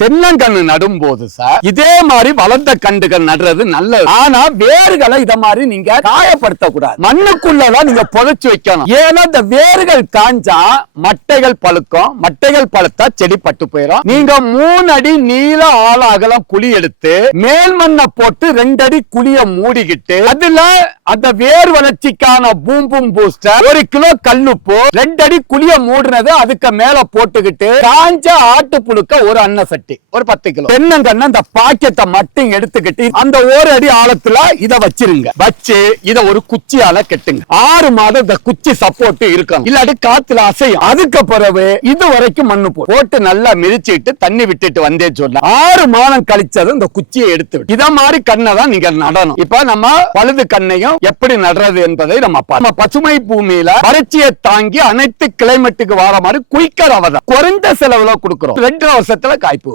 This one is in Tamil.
தென்னங்கண்ணு நடும் போது சார் இதே மாதிரி வளர்ந்த கண்டுகள் நடுறது நல்லது. ஆனா வேர்களை இத மாதிரி நீங்க காயப்படுத்த கூடாது மண்ணுக்குள்ளதான் நீங்க புதைச்சு வைக்கணும். ஏன்னா இந்த வேர்கள் காஞ்சா மட்டைகள் பழுக்கும் மட்டைகள் பழுத்தா செடி பட்டு போயிடும் நீங்க மூணு அடி நீள ஆழ அகலம் குழி எடுத்து மேல் மண்ணை போட்டு ரெண்டு அடி குழிய மூடிக்கிட்டு அதுல அந்த வேர் வளர்ச்சிக்கான பூம்பும் பூஸ்டர் ஒரு கிலோ கல்லுப்பு ரெண்டு அடி குழிய மூடுனது அதுக்கு மேல போட்டுக்கிட்டு காஞ்ச ஆட்டு புழுக்க ஒரு அன்ன சட்டி. ஒரு பத்து கிலோ. தென்னங்கன்னு அந்த பாக்கெட்டை மட்டும் எடுத்துக்கிட்டு அந்த ஒரு அடி ஆழத்துல இத வச்சிருங்க. வச்சு இத ஒரு குச்சியால கெட்டுங்க. ஆறு மாதம் இந்த குச்சி சப்போர்ட் இருக்கணும். இல்லாட்டி காத்துல அசையும். அதுக்கு பிறகு இது வரைக்கும் மண்ணு போட்டு நல்லா மிதிச்சுட்டு தண்ணி விட்டுட்டு வந்தே சொல்ல. ஆறு மாதம் கழிச்சது இந்த குச்சியை எடுத்து இத மாதிரி கண்ணை தான் நீங்க நடணும். இப்ப நம்ம பழுது கண்ணையும் எப்படி நடுறது என்பதை நம்ம பார்ப்போம். நம்ம பசுமை பூமியில வறட்சியை தாங்கி அனைத்து கிளைமேட்டுக்கு வர மாதிரி குயிக்கர் அவதான் குறைந்த செலவுல கொடுக்கிறோம். ரெண்டு வருஷத்துல காய்